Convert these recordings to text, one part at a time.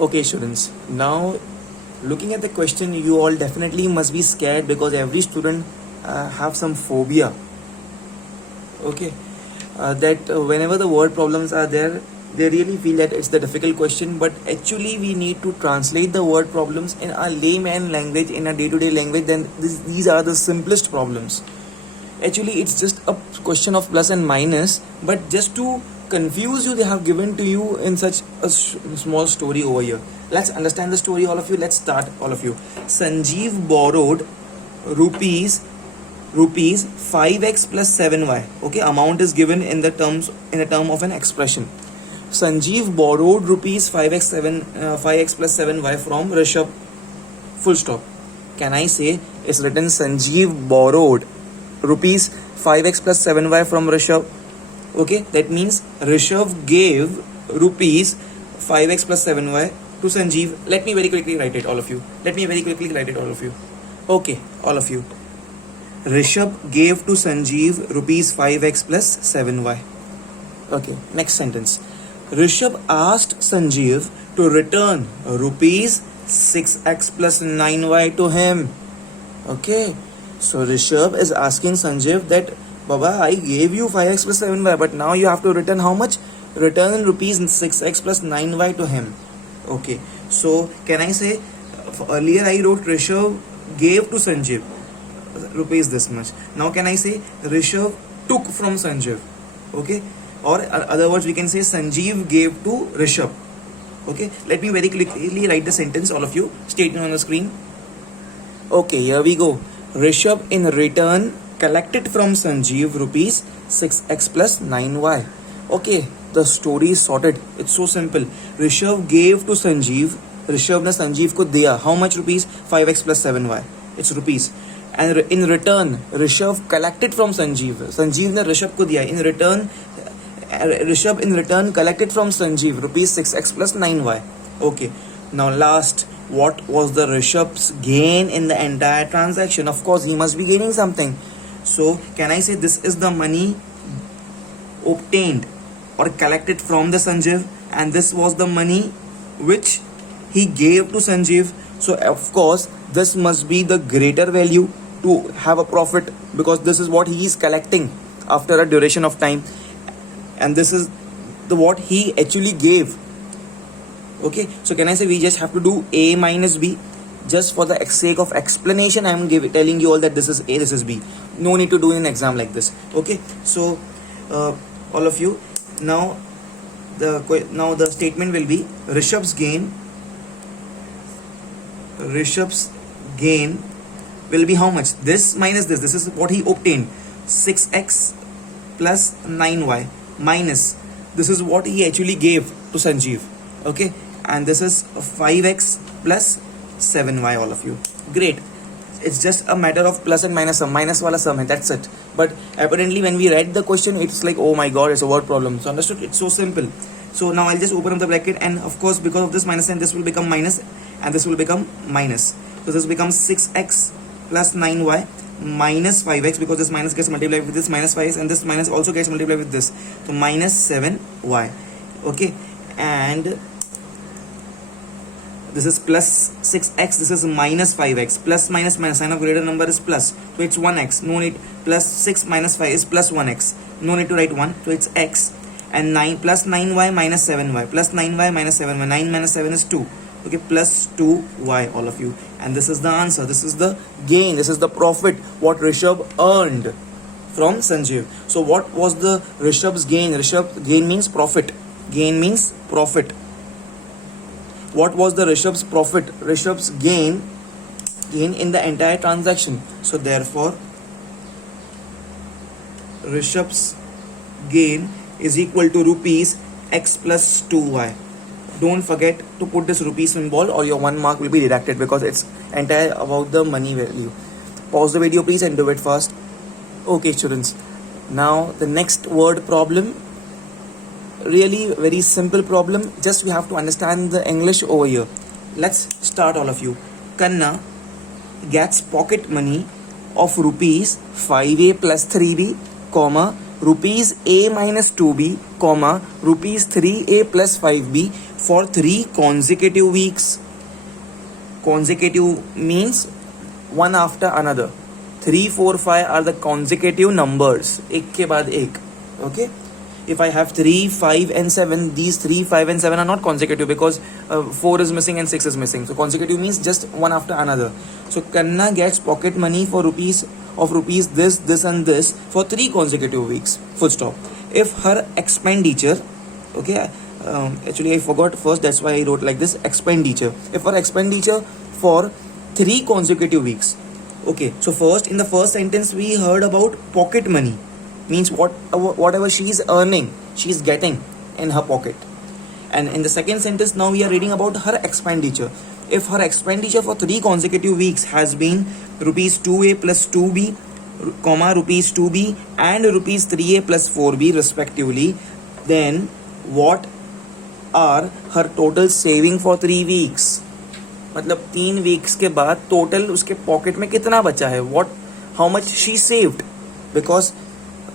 Okay, students. Now, looking at the question, you all definitely must be scared because every student have some phobia. Okay, that whenever the word problems are there, they really feel that it's the difficult question. But actually, we need to translate the word problems in a layman language, in a day-to-day language. Then these are the simplest problems. Actually, it's just a question of plus and minus, but just to confuse you, they have given to you in such a small story over here. Let's understand the story, all of you. Let's start, all of you. Sanjeev borrowed rupees 5x plus 7y. Okay, amount is given in the term of an expression. Sanjeev borrowed rupees 5x plus 7y from Rishabh. Full stop. Can I say it's written Sanjeev borrowed rupees 5x plus 7y from Rishabh? Okay, that means Rishabh gave rupees 5x plus 7y to Sanjeev. Let me very quickly write it, all of you. Okay, all of you. Rishabh gave to Sanjeev rupees 5x plus 7y. Okay, next sentence. Rishabh asked Sanjeev to return rupees 6x plus 9y to him. Okay, so Rishabh is asking Sanjeev that, Baba, I gave you 5x plus 7y, but now you have to return how much? Return rupees 6x plus 9y to him. Okay, so can I say, earlier I wrote Rishabh gave to Sanjeev rupees this much. Now can I say Rishabh took from Sanjeev? Okay, or other words we can say Sanjeev gave to Rishabh. Okay, let me very quickly write the sentence, all of you. State on the screen. Okay, here we go. Rishabh in return collected from Sanjeev rupees 6x plus 9y. Okay, the story is sorted. It's so simple. Rishabh gave to Sanjeev. Rishabh ने संजीव को दिया how much rupees? 5x plus 7y. It's rupees. And in return, Rishabh collected from Sanjeev. Sanjeev ने ऋषभ को दिया. In return, Rishabh in return collected from Sanjeev rupees 6x plus 9y. Okay. Now last, what was the Rishabh's gain in the entire transaction? Of course, he must be gaining something. So can I say this is the money obtained or collected from the Sanjeev, and this was the money which he gave to Sanjeev. So of course, this must be the greater value to have a profit, because this is what he is collecting after a duration of time, and this is the what he actually gave. Okay, so can I say we just have to do A minus B? Just for the sake of explanation, I am telling you all that this is A, this is B. No need to do in an exam like this. Okay, so all of you, now the statement will be Rishabh's gain will be how much? This minus this. This is what he obtained. 6x plus 9y minus this is what he actually gave to Sanjeev. Okay, and this is 5x plus 7y, all of you. Great. It's just a matter of plus and minus sum. Minus wala sum hai, that's it. But apparently when we read the question, it's like, oh my god, it's a word problem. So understood? It's so simple. So now I'll just open up the bracket, and of course because of this minus sign, this will become minus and this will become minus. So this becomes 6x plus 9y minus 5x, because this minus gets multiplied with this minus 5x, and this minus also gets multiplied with this. So minus 7y. Okay, and this is plus 6x, this is minus 5x, plus minus minus, sign of greater number is plus, so it's 1x, no need, plus 6 minus 5 is plus 1x, no need to write 1, so it's x, and 9 plus 9y minus 7y, plus 9y minus 7y, 9 minus 7 is 2, okay, plus 2y, all of you, and this is the answer, this is the gain, this is the profit, what Rishabh earned from Sanjeev. So what was the Rishabh's gain? Rishabh's gain means profit, What was the Rishabh's profit? Rishabh's gain in the entire transaction. So therefore, Rishabh's gain is equal to rupees x plus 2y. Don't forget to put this rupee symbol or your 1 mark will be deducted, because it's entire about the money value. Pause the video please and do it fast. Okay students, now the next word problem. Really very simple problem, just we have to understand the English over here. Let's start, all of you. Kanna gets pocket money of rupees 5a plus 3b, comma rupees A minus 2B, comma, rupees 3A plus 5B for 3 consecutive weeks. Consecutive means one after another. 3, 4, 5 are the consecutive numbers. एक के बाद एक. Okay? If I have 3, 5 and 7, these 3, 5 and 7 are not consecutive because 4 is missing and 6 is missing. So consecutive means just one after another. So Kanna gets pocket money for rupees this and this for 3 consecutive weeks. Full stop. If her expenditure, okay, actually I forgot first, that's why I wrote like this, expenditure. If her expenditure for 3 consecutive weeks. Okay, so first in the first sentence we heard about pocket money. Means whatever she is earning, she is getting in her pocket. And in the second sentence now we are reading about her expenditure. If her expenditure for 3 consecutive weeks has been rupees 2A plus 2B, comma, rupees 2B and rupees 3A plus 4B respectively, then what are her total saving for 3 weeks? मतलब 3 weeks के बाद total उसके pocket में कितना बचा है? How much she saved? Because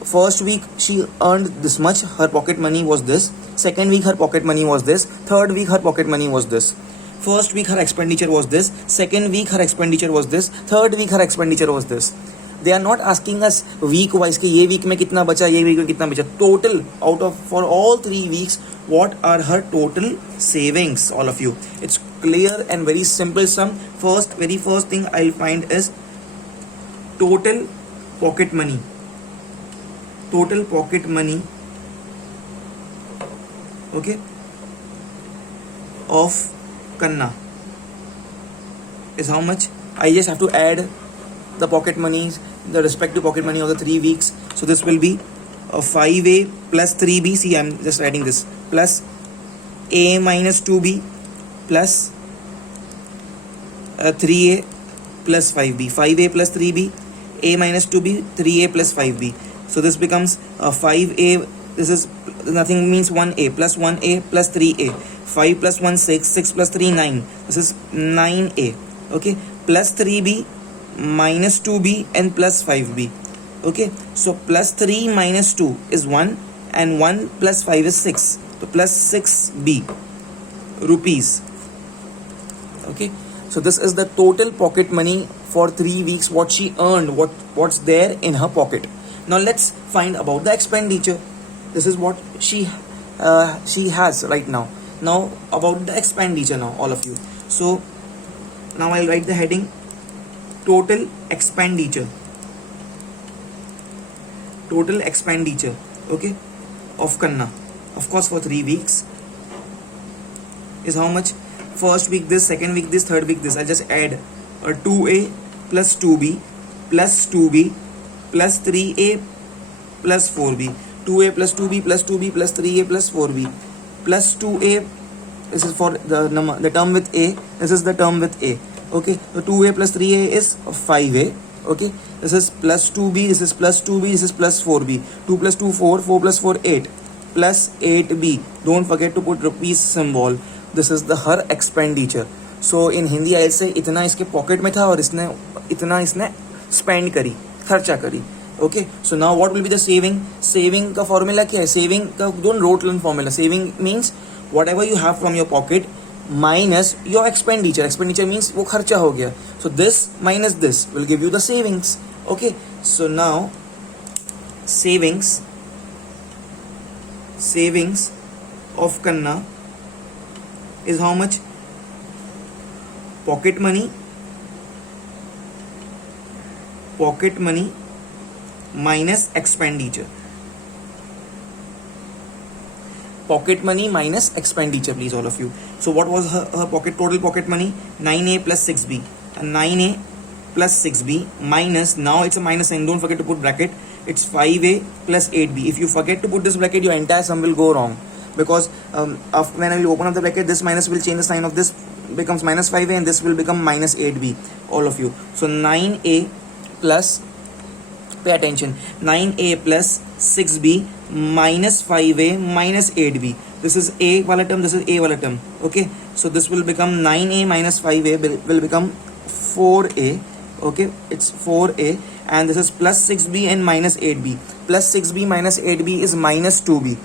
first week she earned this much, her pocket money was this. Second week her pocket money was this. Third week her pocket money was this. First week her expenditure was this. Second week her expenditure was this. Third week her expenditure was this. They are not asking us week wise कि ये week में कितना बचा, ये week में कितना बचा. Total out of for all 3 weeks, what are her total savings? All of you, it's clear and very simple sum. Very first thing I'll find is total pocket money. Total pocket money, okay, of Kanna is how much? I just have to add the pocket monies, the respective pocket money of the 3 weeks. So this will be 5A plus 3B. See, I'm just writing this, plus A minus 2B plus 3A plus 5B. 5A plus 3B, A minus 2B, 3A plus 5B. So this becomes 5A, this is nothing, means 1A plus 1A plus 3A. 5 plus 1, 6, 6 plus 3, 9. This is 9A, okay, plus 3B minus 2B and plus 5B. Okay, so plus 3 minus 2 is 1 and 1 plus 5 is 6. So plus 6B rupees. Okay, so this is the total pocket money for 3 weeks, what she earned, what's there in her pocket. Now let's find about the expenditure. This is what she has right now. Now about the expenditure now, all of you. So now I'll write the heading total expenditure. Total expenditure, okay, of Kanna. Of course for 3 weeks is how much? First week this, second week this, third week this. I'll just add 2A plus 2B plus 2B plus 3A plus 4B. 2A plus 2B plus 2B plus 3A plus 4B plus 2A. This is for the number, the term with A. This is the term with A. Okay, so 2A plus 3A is 5A. Okay, this is plus 2B, this is plus 2B, this is plus 4B. 2 plus 2, 4, 4 plus 4, 8. Plus 8B. Don't forget to put rupees symbol. This is the her expenditure. So in Hindi I'll say इतना इसके pocket में था और इतना इसने spend करी, खर्चा करी. Okay, so now what will be the saving? Saving का formula क्या है? Saving का don't rote learn formula. Saving means whatever you have from your pocket minus your expenditure. Expenditure means वो खर्चा हो गया. So this minus this will give you the savings. Okay, so now savings of Kanna is how much? Pocket money minus expenditure. Pocket money minus expenditure, please, all of you. So what was her total pocket money? 9A plus 6B. And 9A plus 6B minus, now it's a minus sign, don't forget to put bracket. It's 5A plus 8B. If you forget to put this bracket, your entire sum will go wrong. Because after when I will open up the bracket, this minus will change the sign of this, becomes minus 5A and this will become minus 8B, all of you. So 9A plus, pay attention, 9A plus 6B minus 5A minus 8B. This is A wala term, this is A wala term. Okay, so this will become 9A minus 5A will become 4A. Okay, it's 4A and this is plus 6B and minus 8B. plus 6b minus 8b is minus 2b.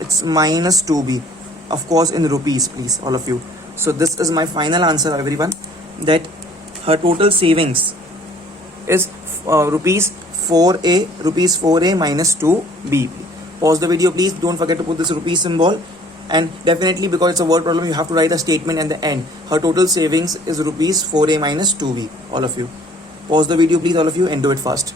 It's minus 2b. Of course, in rupees, please, all of you. So this is my final answer, everyone, that her total savings is rupees 4a minus 2b. Pause the video, please. Don't forget to put this rupee symbol. And definitely, because it's a word problem, you have to write a statement at the end. Her total savings is rupees 4a minus 2b. All of you. Pause the video, please, all of you, and do it fast.